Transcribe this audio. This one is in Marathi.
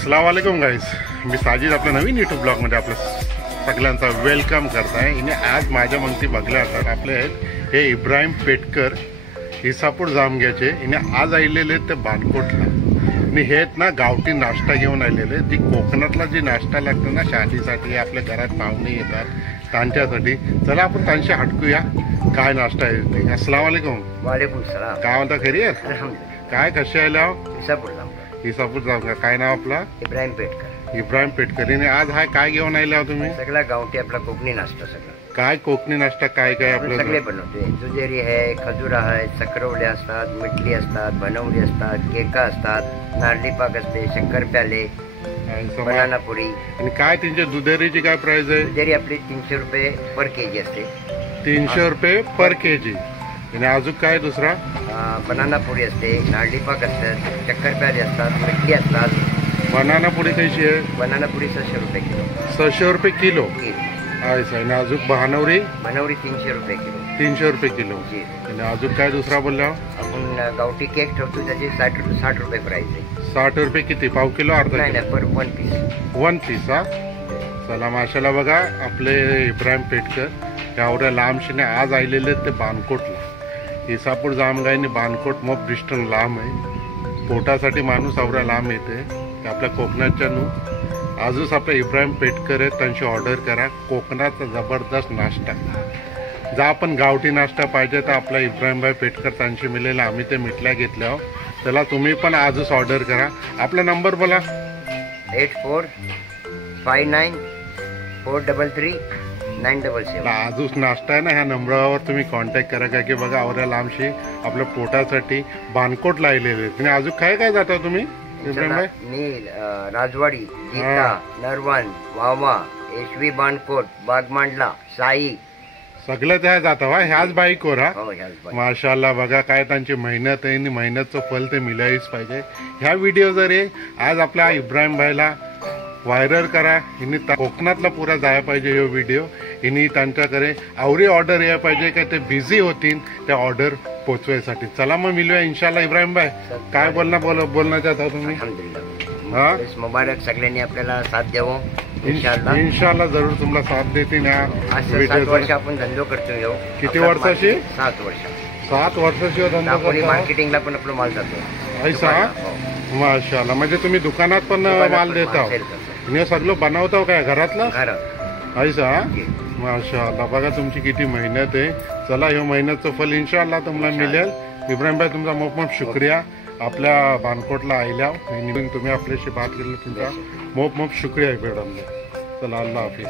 अस्सलाम वालेकुम गाईज, मी साजिद आपल्या नवीन यूट्यूब ब्लॉगमध्ये आपलं सगळ्यांचा वेलकम करत आहे. हिने आज माझ्या मंगती बघल्या असतात आपले आहेत हे इब्राहिम पेटकर इसापूर जामग्याचे. हिने आज आलेले ते बानकोटला आणि हे ना गावठी नाश्ता घेऊन आलेले. जी कोकणातला जी नाश्ता लागतो ना शादीसाठी, आपल्या घरात पाहुणे येतात त्यांच्यासाठी. चला आपण त्यांशी हटकूया काय नाश्ता आहे ते. अस्सलाम वालेकुम. वालेकुम सलाम. काय म्हणता, खरी आहे? काय कसे आल्या? इसापूर जामगा. काय नाव आपला? इब्राहिम पेटकर. इब्राहिम पेटकर. आज हा काय घेऊन आले तुम्ही? सगळा गावठी आपला कोकणी नाश्ता. सगळं काय कोकणी नाश्ता काय काय आपलं सगळे बनवते. दुधेरी आहे, खजूर आहे, सकरवडे असतात, मिठली असतात, बनवडी असतात, केका असतात, नारळी पाक असते, शंकर प्याले, बनाना पुरी. आणि काय त्यांच्या दुधेरीची काय प्राइस आहे? दुधेरी आपली 300 रुपये पर केजी असते. 300 रुपये पर केजी. आणि अजून काय दुसरा? बनाना पुरी असते, नारळी पाक असतात, शंकर प्याले असतात, मिठली असतात. बनाना पुरी कशी आहे? बनाना पुरी 600 रुपये किलो. 600 रुपये किलो. आहे. आणि अजून बनवडी? बनवडी 300 रुपये किलो. 300 रुपये किलो. आणि अजून काय दुसरा बोलला? आपण गावठी केक ठेवतो, त्याची 60 रुपये प्राइस आहे. 60 रुपये किती? पाव किलो? अर्धा? नाही, पर 1 पीस. 1 पीस. हा, चला माशाला. बघा आपले इब्राहिम पेटकर एवढ्या लांबशीने आज आलेले ते बानकोटला. इसापूर जामगाईने बानकोट मग ब्रिस्टन लांब आहे. पोटासाठी माणूस एवढ्या लांब येते ते आपल्या कोकणाच्या आजच आपल्या इब्राहिम पेटकर आहेत, त्यांची ऑर्डर करा. कोकणाचा जबरदस्त नाश्ता. जर आपण गावठी नाश्ता पाहिजे तर आपला इब्राहिमभाई पेटकर त्यांची मिळेल. आम्ही ते मिठल्या घेतल्या आहोत. चला तुम्ही पण आजच ऑर्डर करा. आपला नंबर बोला. 8459433977. आजच नाश्ता आहे ना, ह्या नंबरावर तुम्ही कॉन्टॅक्ट करा. का की बघा एवढ्या लांबशी आपल्या पोटासाठी बानकोट लायलेले. आणि अजून काय काय जाता तुम्ही इब्राहिमभाई? नील, राजवाडी, गीता, नरवान, वावा, एशवी, बानकोट, बागमांडला, साई, सगळं त्या जातं वा ह्याच बाईकवर. हा, हो, माशाल्लाह. बघा काय त्यांची मेहनत आहे आणि मेहनतचं फल ते मिळालीच पाहिजे. ह्या व्हिडिओ जर आज आपल्या इब्राहिम भाईला व्हायरल करा. हिने कोकणातला पुरा जायला पाहिजे हे व्हिडिओ. हिने त्यांच्याकडे आवडी ऑर्डर यायला पाहिजे का ते बिझी होतील त्या ऑर्डर पोचवायसाठी. चला मग मिळूया इंशाल्लाह. इब्राहिम भाई काय बोलणं चाहता तुम्ही? हा, मुबारक. सगळ्यांनी आपल्याला साथ द्यावं. इंशाल्लाह जरूर तुम्हाला साथ देतील. 7 वर्ष आपण धंदो करतो. किती वर्षाची? 7 वर्ष. 7 वर्षाची धंदा करतो. मार्केटिंगला पण आपला माल जातो. ऐसा? माशाल्लाह. म्हणजे तुम्ही दुकानात पण माल देता? हे सगळं बनवतो काय घरातलं? ऐसा? माशाल्लाह. बघा तुमची किती मेहनत आहे. चला हे मेहनतचं फल इंशाल्लाह तुम्हाला मिळेल. इब्राहिम भाई तुमचा मोप शुक्रिया. आपल्या बानकोटला आयल्या तुम्ही आपल्याशी बात केली. तुमचा मोप शुक्रिया मॅडम. चला, अल्लाह हाफिज.